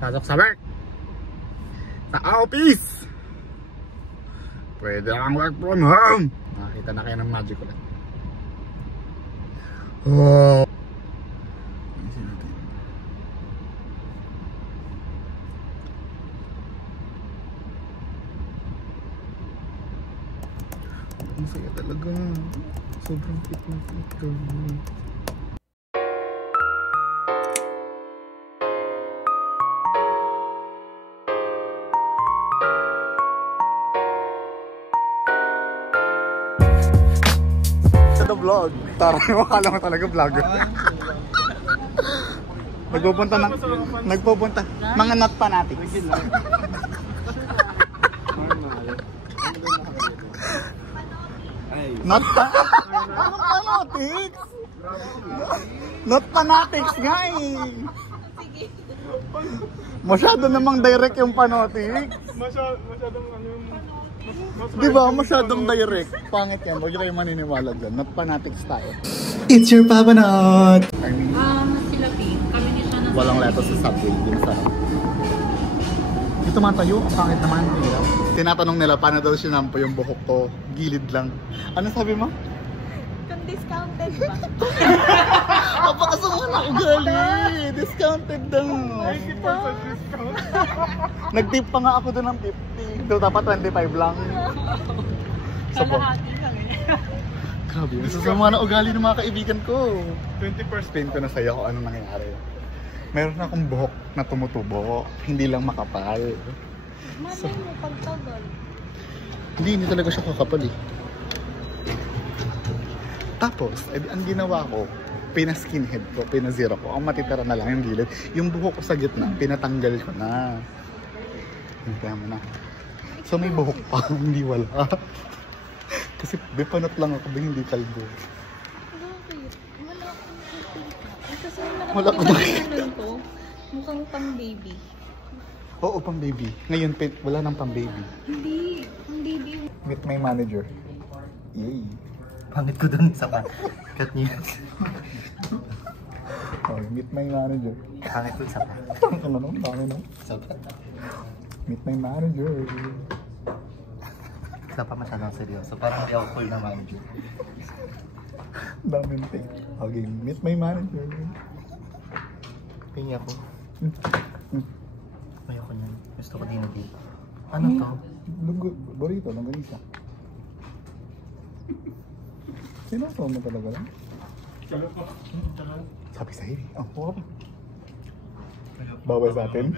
Pasok sa work. Sa office. Pwede lang work from home. Nakakita na kayo ng magic ulit. Oh. Ang saya talaga. Sobrang fit ko. Vlog. Tara, wakala mo talaga vlogger. Nagpupunta. Mga not fanatics. Not fanatics. Not fanatics nga eh. Masyado namang direct yung fanatics. Masyadong ano yung... Diba? Masyadong direct. Pangit yan. Huwag kayo maniniwala dyan. Not fanatics tayo. It's your Papa Not! Sila Pink. Kami niya siya na... Walang leto sa subway. Hindi masarap. Ito matayo. Ang pangit naman. Tinatanong nila paano daw sinampo yung buhok ko. Gilid lang. Ano sabi mo? Kung discounted ba? Kapakasama na ugali. Discounted daw. 90% discount. Nag-tip pa nga ako doon ng 50. So dapat 25 lang. Kalahati lang eh. Grabe, nasasama na ugali ng mga kaibigan ko. 20% ko na sa'yo kung anong nangyayari. Meron na akong buhok na tumutubo. Hindi lang makapal. Malay mo, pagtagal. Hindi talaga siya kakapal eh. Tapos, ang ginawa ko, pina-skinhead ko, pina-zero ko. Ang matitira na lang yung gilid. Yung buhok ko sa gitna, pinatanggal ko na. Kaya mo na. So may buhok pa, hindi wala. Kasi bepanot lang ako, hindi kalbo. Bakit? Wala akong nakikita. Kasi Wala akong nakikita. Mukhang pang baby. Oo, pang baby. Ngayon, wala nang pang baby. Hindi. Pang baby. Meet my manager. Yay. Pangit ko dun sa cut news. Oh, meet my manager. Pangit ko sa Ano no? Dami no? Sobrang. Meet my manager. Isa pa masyadong seryoso. Parang hindi ako cool na manager. Daming take. Okay, meet my manager. Pingi ako. Ayoko niyan. Gusto ko din na dito. Ano to? Burrito, langganisa. Sinasaw mo talaga lang? Sabi sa hiri. Oh, huwag pa. Bawal sa atin.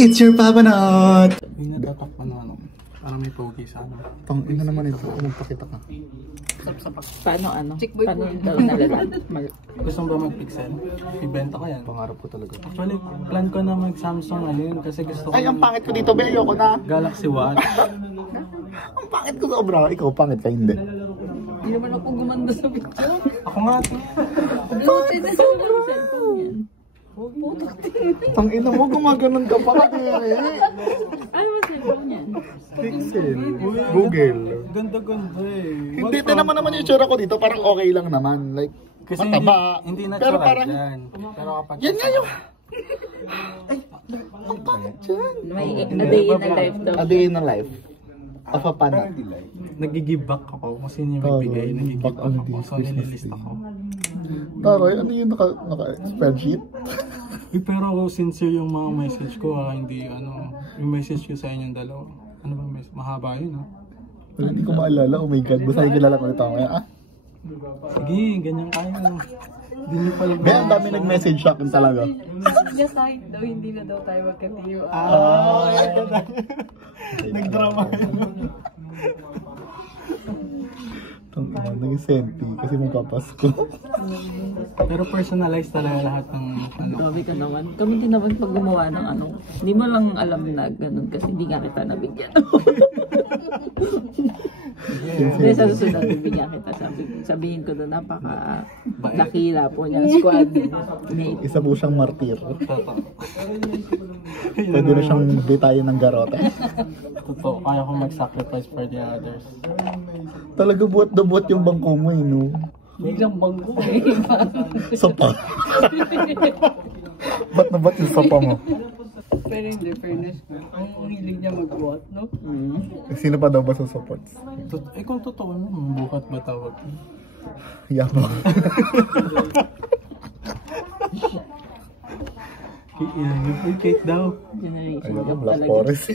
It's your Papa Not! Yung natatakpan na ano, parang may pogi sa ano. Pang-ina naman ito, magpakita ka. Paano ano? Paano yung daw nalalat? Gusto mo ba mag-pixel? Ibenta ko yan. Pangarap ko talaga. Actually, plan ko na mag-Samsung ano yun kasi gusto ko... Ay, ang pangit ko dito, Bea, ayoko na. Galaxy Watch. Ang pangit ko sobra. Ikaw, pangit ka, hindi. Hindi naman ako gumanda sa picture. Ako nga ito. Buti na sa cellphone yan. Putok din. Tang-ina mo, gumaganon ka pa kadiri. Ano ba cellphone yan? Pixel. Google. Ganda-ganda eh. Hindi, tinaman naman yung itsura ko dito, parang okay lang naman. Like, Kasi mataba. hindi pero natural parang, yan. Pero kapag... yan nga yung... Ay, ang pangit dyan. May a day in a life daw. A day in a life. Of a pana. Nag-give back ako kung sino yung magbigay. Nag-give back ako. So nililist ako. Taroy, ano yung naka-spreadsheet? Pero sincere yung mga message ko ha. Hindi ano. Yung message ko sa inyong dalawa. Ano ba message? Mahaba yun ha. Pero hindi ko maalala. Oh my God. Basta kilala ko nito. Sige, ganyan kayo. Hindi niyo pala ba? May ang dami nag-message sa akin talaga. Just like daw, hindi na daw tayo magkatiyo. Nag-drama yun. Naging senti kasi magpapasko. Pero personalized talaga lahat ng ano. Grabe ka naman. Kami din naman pag gumawa ng ano. Hindi mo lang alam na ganun kasi hindi nga kita nabigyan. Hindi, sa susunod, bibigyan kita. Sabihin ko doon, napaka dakila po niyang squad mate. Isa po siyang martir. Totoo. Pwede na siyang bitayin ng garota. Totoo, kaya ko mag-sacrifice for the others. Talaga buhat na buhat yung bangko mo eh, no? Biglang bangko eh. Sopa. Ba't na ba't yung sopa mo? Pero hindi, fairness. Ang hilig niya magbuhat, no? Sino pa daw ba sa supports? Kung totoo naman, buhat ba tawag? Yabang. Kate daw. Generation Ayun, gap Black talaga. Forest.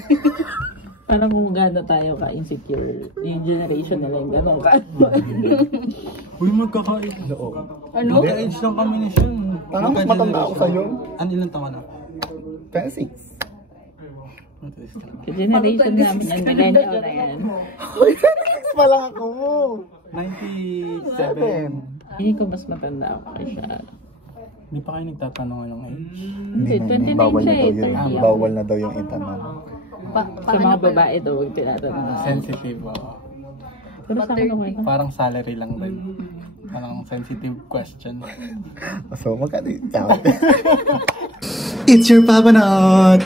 Parang kung gaano tayo ka-insecure, yung generation nila yung gano'n ka. Uy, magkakaid. Ano? Magka-age lang kami ni Sean. Parang mas matanda ako sa'yo. Ano ilang taon na? 26. Generation namin yan, millennial na yan. Uy, 26 pa lang ako. 97. Hindi ko mas matanda ako kay siya. Hindi pa kayo nagtatanong anong age. Hindi, 29 bawal na siya daw eh, yun. 30 ako. Bawal na daw yung itanong. Sa mga babae daw, huwag tinatanong. Sensitive. Pero sa akin okay. Parang salary lang din. Parang sensitive question. So, magkano yung It's your Papa Not!